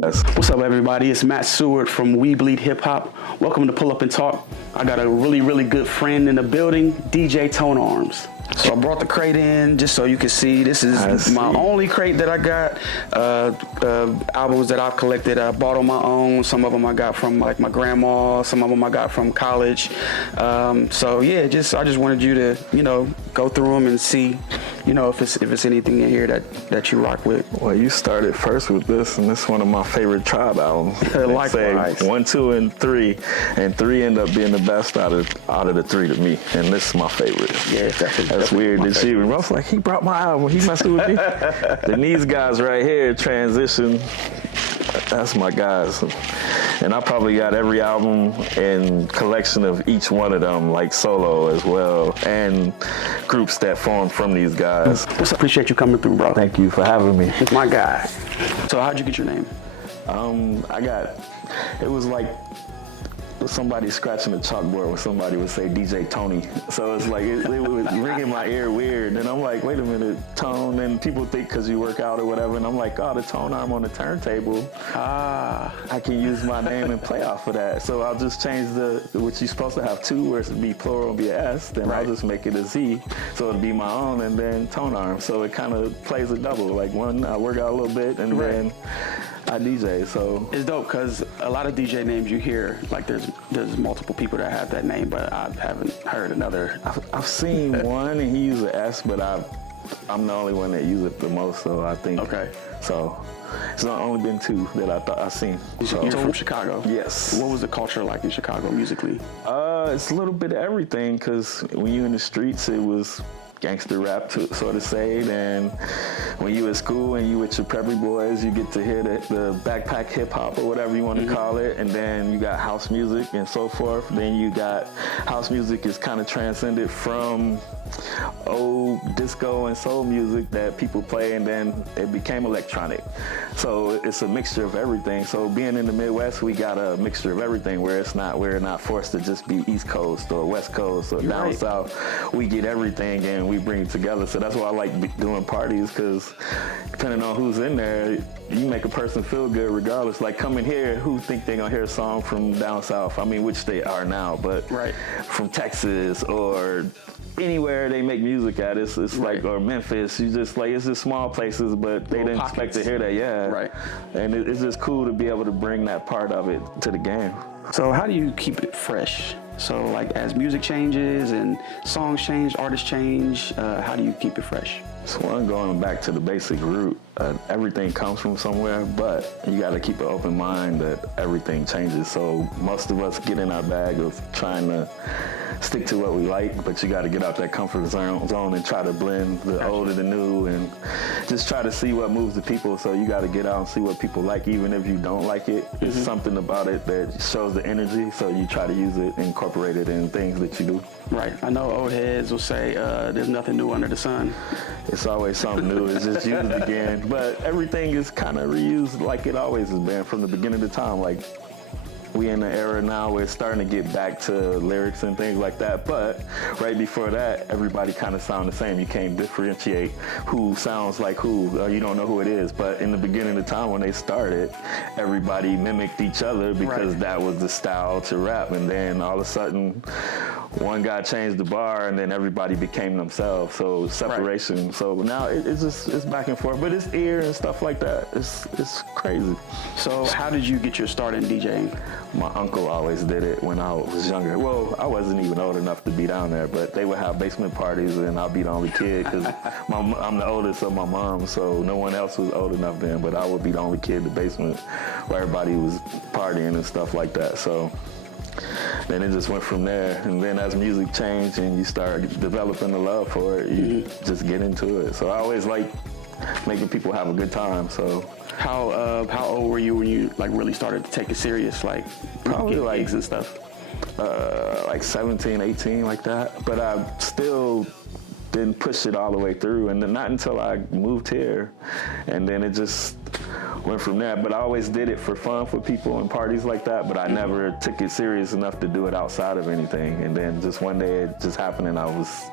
What's up, everybody? It's Matt Seward from We Bleed Hip Hop. Welcome to Pull Up and Talk. I got a really good friend in the building, DJ Tone Armz. So I brought the crate in just so you can see. This is my only crate that I got. Albums that I've collected, I bought on my own. Some of them I got from like my grandma. Some of them I got from college. So yeah, I just wanted you to, go through them and see, if it's anything in here that you rock with. Well, you started first with this, and this is one of my favorite Tribe albums. Likewise. 1, 2, and 3, and 3 end up being the best out of the 3 to me, and this is my favorite. Yeah, that's weird. Did she even Russ like he brought my album? He messing with me. Then these guys right here, Transition. That's my guys. And I probably got every album and collection of each one of them, like solo as well, and groups that form from these guys. Appreciate you coming through, bro. Thank you for having me. It's my guy. So how'd you get your name? It was like somebody scratching a chalkboard when somebody would say DJ Tony. So it's like, it was ringing my ear weird. And I'm like, wait a minute, Tone. And people think because you work out or whatever. And I'm like, oh, the tone arm on the turntable. I can use my name and play off of that. So I'll just change which you're supposed to have 2, where it be plural and be an S. Then I'll just make it a Z. So it'll be my own and then Tone Arm. So it kind of plays a double. Like one, I work out a little bit and then I DJ. So it's dope because a lot of DJ names you hear, like there's multiple people that have that name, but I haven't heard another. I've seen one and he used an S, but I'm the only one that use it the most. So I think so. It's not only been 2 that I've seen. So you're from Chicago? Yes. What was the culture like in Chicago musically? It's a little bit of everything because when you in the streets, it was gangster rap, so to say. Then when you at school and you with your preppy boys, you get to hear the backpack hip hop or whatever you want to call it. And then you got house music and so forth. Then you got house music is kind of transcended from old disco and soul music that people play, and then it became electronic. So it's a mixture of everything. So being in the Midwest, we got a mixture of everything where we're not forced to just be East Coast or West Coast or down South. We get everything and we bring it together. So that's why I like doing parties, because depending on who's in there, you make a person feel good regardless. Like coming here, who think they're gonna hear a song from down South? I mean, which they are now, but from Texas or anywhere they make music at, it's like, or Memphis, you just like, it's just small places, but they didn't expect to hear that, And it's just cool to be able to bring that part of it to the game. So how do you keep it fresh? So like as music changes and songs change, artists change, how do you keep it fresh? So I'm going back to the basic root. Everything comes from somewhere, but you got to keep an open mind that everything changes. So most of us get in our bag of trying to stick to what we like, but you got to get out that comfort zone and try to blend the old and the new and just try to see what moves the people. So you got to get out and see what people like, even if you don't like it. There's something about it that shows the energy, so you try to use it, incorporate it in things that you do. Right. I know old heads will say there's nothing new under the sun. It's always something new. It's just used again. But everything is kind of reused like it always has been from the beginning of time. Like, we in the era now where it's starting to get back to lyrics and things like that. But right before that, everybody kind of sound the same. You can't differentiate who sounds like who, or you don't know who it is. But in the beginning of the time when they started, everybody mimicked each other because that was the style to rap. And then all of a sudden, one guy changed the bar and then everybody became themselves. So separation. So now it's back and forth, but it's ear and stuff like that. It's crazy. So how did you get your start in DJing? My uncle always did it when I was younger. Well, I wasn't even old enough to be down there, but they would have basement parties and I'll be the only kid because I'm the oldest of my mom, so no one else was old enough then, but I would be the only kid in the basement where everybody was partying and stuff like that. So then it just went from there. And then as music changed and you start developing the love for it, you just get into it. So I always like making people have a good time. So how old were you when you like really started to take it serious, like probably like gigs and stuff? Like 17, 18, like that. But I still didn't push it all the way through, and then not until I moved here, and then it just went from there. But I always did it for fun for people and parties like that, but I never took it serious enough to do it outside of anything. And then just one day it just happened and I was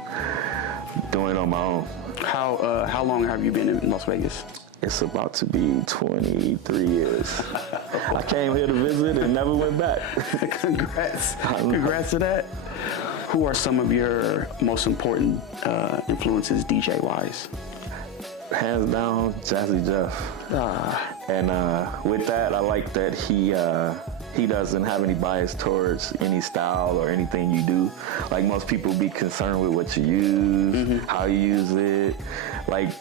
doing it on my own. How long have you been in Las Vegas? It's about to be 23 years. I came here to visit and never went back. Congrats. Congrats to that. Who are some of your most important influences DJ-wise? Hands down, Jazzy Jeff. And with that, I like that he doesn't have any bias towards any style or anything you do. Like most people be concerned with what you use, how you use it. Like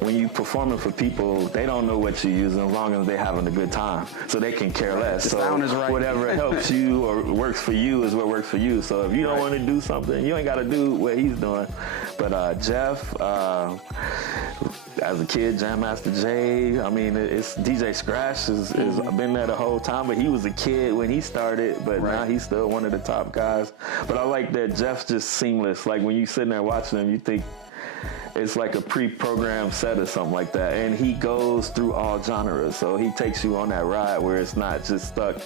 when you performing for people, they don't know what you're using as long as they're having a good time. So they can care less. The sound is right. Whatever helps you or works for you is what works for you. So if you don't want to do something, you ain't got to do what he's doing. But Jeff, as a kid, Jam Master Jay, I mean, it's DJ Scratch has been there the whole time, but he was a kid when he started, but now he's still one of the top guys. But I like that Jeff's just seamless. Like when you sitting there watching him, you think it's like a pre-programmed set or something like that. And he goes through all genres. So he takes you on that ride where it's not just stuck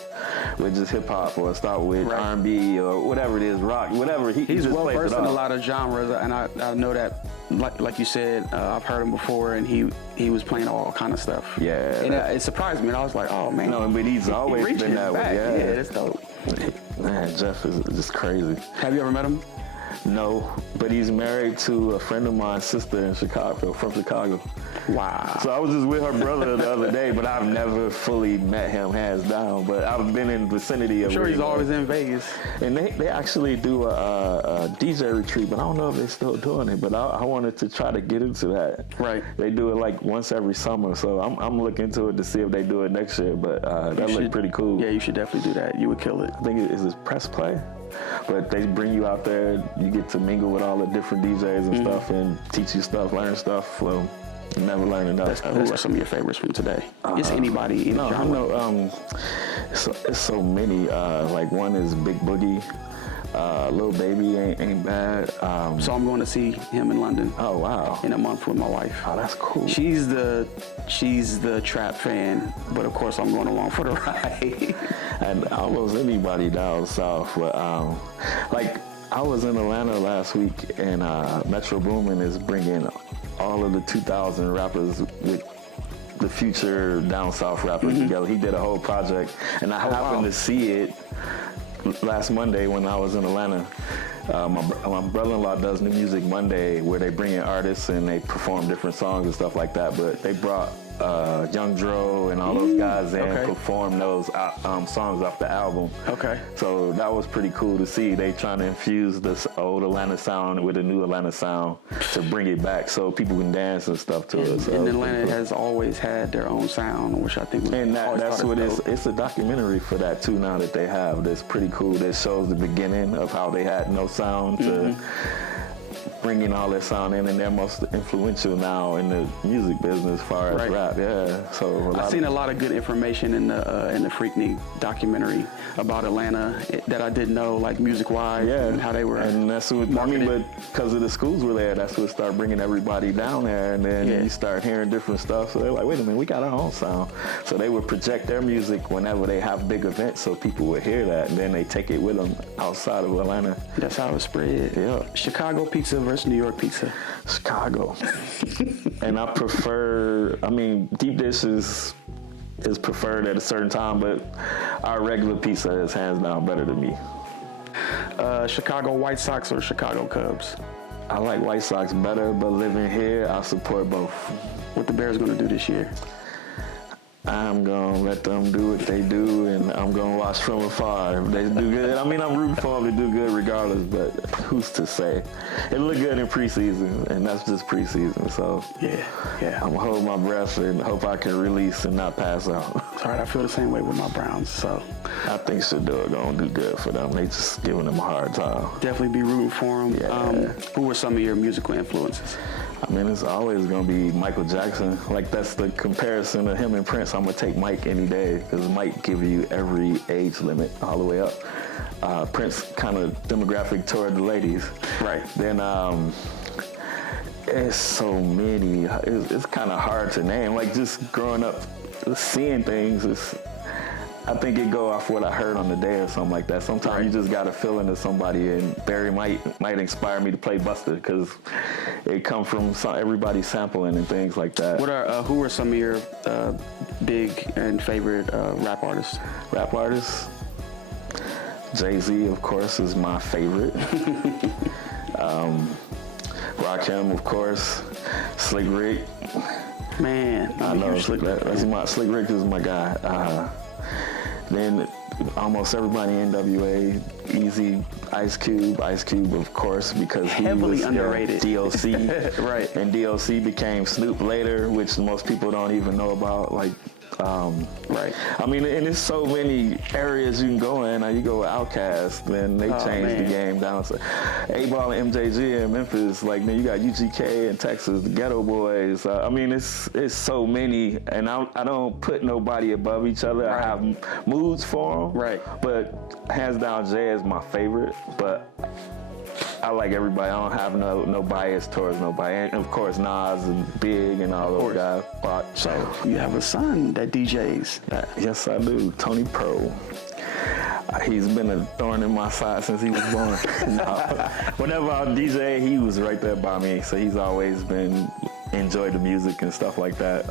with just hip hop or start with R&B or whatever it is, rock, whatever. He's well versed in a lot of genres, and I know that, like you said, I've heard him before, and he was playing all kind of stuff. Yeah. And it surprised me, and I was like, oh man. No, but he's always been that way. Yeah, that's dope. Man, Jeff is just crazy. Have you ever met him? No, but he's married to a friend of mine's sister in Chicago, from Chicago. Wow. So I was just with her brother the other day, but I've never fully met him hands down. But I've been in the vicinity of. I'm sure he's always in Vegas. And they actually do a DJ retreat, but I don't know if they're still doing it. But I wanted to try to get into that. Right. They do it like once every summer, so I'm looking into it to see if they do it next year. But that looked pretty cool. Yeah, you should definitely do that. You would kill it. I think it is Press Play. But they bring you out there, you get to mingle with all the different DJs and stuff and teach you stuff, learn stuff. Well, you never learn enough. Who are some of your favorites from today? Just anybody, any genre? I know, it's so many. Like one is Big Boogie. Lil Baby ain't bad. So I'm going to see him in London. Oh wow! In a month with my wife. Oh, that's cool. She's the trap fan, but of course I'm going along for the ride. And almost anybody down south, but like I was in Atlanta last week, and Metro Boomin is bringing all of the 2000 rappers with the future down south rappers together. He did a whole project, and I happened to see it last Monday when I was in Atlanta. My brother-in-law does New Music Monday, where they bring in artists and they perform different songs and stuff like that. But they brought Young Dro and all those guys in and perform those songs off the album. Okay. So that was pretty cool to see. They trying to infuse this old Atlanta sound with a new Atlanta sound to bring it back so people can dance and stuff to it. So and Atlanta has always had their own sound, which I think that's what it's a documentary for that too now that they have. That's pretty cool. That shows the beginning of how they had no sound to bringing all that sound in, and they're most influential now in the music business as far as rap. Yeah, so I've seen a lot of good information in the Freaknik documentary about Atlanta that I didn't know, like music-wise, and how they were. And that's what I mean, but because of the schools were there, that's what started bringing everybody down there, and then you start hearing different stuff. So they're like, wait a minute, we got our own sound. So they would project their music whenever they have big events, so people would hear that, and then they take it with them outside of Atlanta. That's how it spread. Yeah. Chicago pizza versus New York pizza. Chicago. And I prefer, I mean, deep dish is preferred at a certain time, but our regular pizza is hands down better than me. Chicago White Sox or Chicago Cubs? I like White Sox better, but living here, I support both. What the Bears going to do this year? I'm going to let them do what they do, and I'm going to watch from afar. If they do good, I mean, I'm rooting for them to do good regardless, but who's to say? It looked good in preseason, and that's just preseason, so yeah. I'm going to hold my breath and hope I can release and not pass out. All right, I feel the same way with my Browns, so. I think Shador going to do good for them. They just giving them a hard time. Definitely be rooting for them. Yeah. Who were some of your musical influences? I mean, it's always going to be Michael Jackson. Like, that's the comparison of him and Prince. I'm going to take Mike any day because Mike give you every age limit all the way up. Prince kind of demographic toward the ladies. Right. Then it's so many. It's kind of hard to name. Like, just growing up, seeing things, I think it go off what I heard on the day or something like that. Sometimes you just got a feeling to somebody, and Barry might inspire me to play Buster because it come from everybody sampling and things like that. Who are some of your big and favorite rap artists? Rap artists? Jay-Z, of course, is my favorite. Rakim, of course. Slick Rick. Man, I know Slick Rick is my guy. Then almost everybody in NWA, Easy, Ice Cube, of course, because he heavily was underrated. DLC, right? And DLC became Snoop later, which most people don't even know about. Like, right. I mean, and there's so many areas you can go in. You go with Outkast, then they changed the game down. So, A-Ball and MJG in Memphis, like then you got UGK in Texas, the Ghetto Boys. I mean, it's so many, and I don't put nobody above each other. Right. I have moods for them, right? But hands down, Jay is my favorite. But I like everybody. I don't have no bias towards nobody. And of course, Nas and Big and all those guys. So you have a son that DJs. Yes, I do. Tony Pro. He's been a thorn in my side since he was born. Whenever I DJ, he was right there by me. So he's always been enjoyed the music and stuff like that.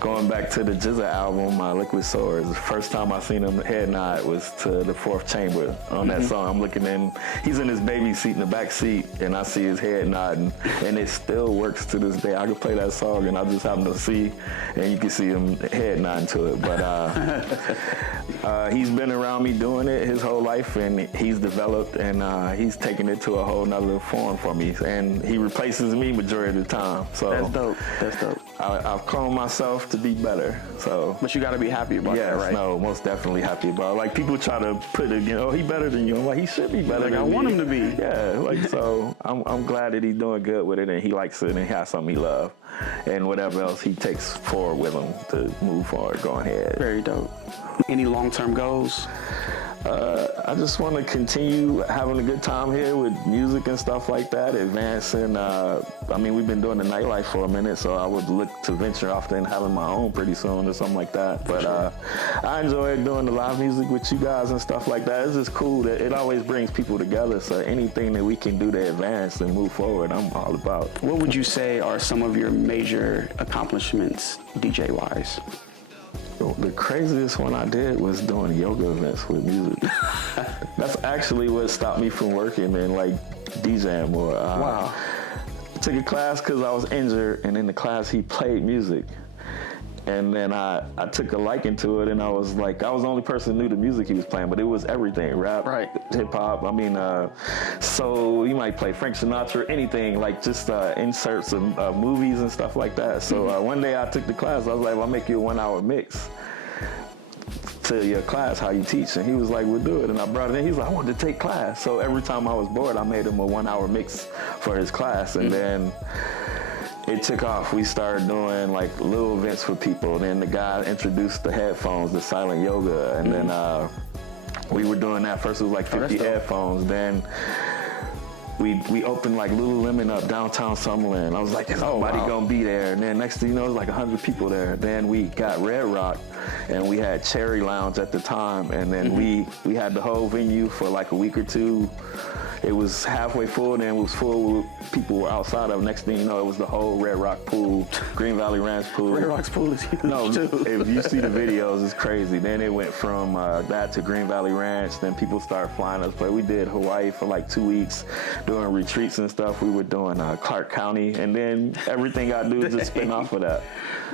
Going back to the GZA album, Liquid Swords, the first time I seen him head nod was to the Fourth Chamber on that song. I'm looking in, he's in his baby seat in the back seat, and I see his head nodding, and it still works to this day. I can play that song, and I just happen to see, and you can see him head nodding to it. But he's been around me doing it his whole life, and he's developed, and he's taken it to a whole nother form for me, and he replaces me majority of the time. So that's dope. That's dope. I've cloned myself to be better. So, but you got to be happy about that, right? No, most definitely happy about it. Like people try to put it, oh, he better than you. I'm like, he should be better. Like I want him to be. Yeah, like so. I'm glad that he's doing good with it, and he likes it, and he has something he loves, and whatever else he takes forward with him to move forward, go ahead. Very dope. Any long-term goals? I just want to continue having a good time here with music and stuff like that, advancing. I mean, we've been doing the nightlife for a minute, so I would look to venture off and having my own pretty soon or something like that. But I enjoy doing the live music with you guys and stuff like that. It's just cool that it always brings people together, so anything that we can do to advance and move forward, I'm all about. What would you say are some of your major accomplishments DJ-wise? The craziest one I did was doing yoga events with music. That's actually what stopped me from working and like DJing more. Wow. I took a class because I was injured, and in the class he played music. And then I took a liking to it, and I was like, I was the only person who knew the music he was playing, but it was everything, rap, right, hip hop. I mean, so you might play Frank Sinatra, anything, like just inserts of movies and stuff like that. So one day I took the class, I was like, well, I'll make you a 1 hour mix to your class, how you teach. And he was like, we'll do it. And I brought it in, he's like, I wanted to take class. So every time I was bored, I made him a 1 hour mix for his class. And then it took off. We started doing like little events for people. Then the guy introduced the headphones, the silent yoga, and then we were doing that. First it was like 50 headphones. Then we opened like Lululemon up downtown Summerlin. I was like, is nobody gonna be there? And then next thing you know, it was like 100 people there. Then we got Red Rock, and we had Cherry Lounge at the time. And then we had the whole venue for like a week or two. It was halfway full, then it was full. People were outside of it. Next thing you know, it was the whole Red Rock pool, Green Valley Ranch pool. Red Rock's pool is huge. No, too. If you see the videos, it's crazy. Then it went from that to Green Valley Ranch. Then people started flying us. But we did Hawaii for like 2 weeks, doing retreats and stuff. We were doing Clark County, and then everything I do just spin off of that.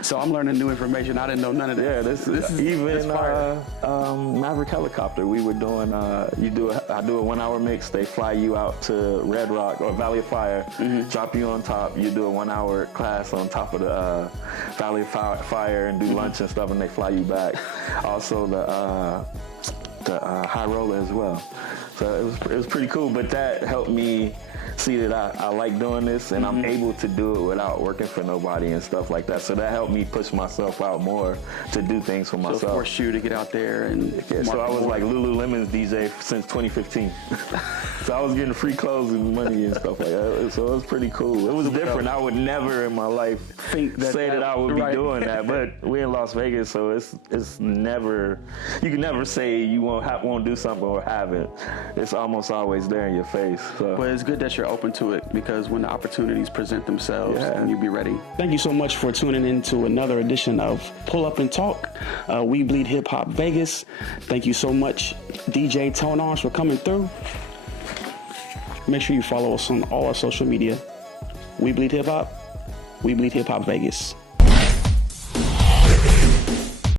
So I'm learning new information. I didn't know none of that. Yeah, this is even Maverick Helicopter. We were doing. I do a 1 hour mix. They fly you out to Red Rock or Valley of Fire, drop you on top. You do a 1 hour class on top of the Valley of Fire and do lunch and stuff, and they fly you back. Also the High Roller as well. So it was pretty cool. But that helped me see that I like doing this and I'm able to do it without working for nobody and stuff like that. So that helped me push myself out more to do things for myself. So it forced you to get out there and so I was like Lululemon's DJ since 2015. So I was getting free clothes and money and stuff like that. So it was pretty cool. It was different. I would never in my life think that I would be doing that. But we're in Las Vegas, so it's never, you can never say you won't do something or haven't. It's almost always there in your face. So. But it's good that you're open to it, because when the opportunities present themselves, and you be ready. Thank you so much for tuning in to another edition of Pull Up and Talk, We Bleed Hip Hop Vegas. Thank you so much, DJ Tone Armz, for coming through. Make sure you follow us on all our social media. We Bleed Hip Hop, We Bleed Hip Hop Vegas.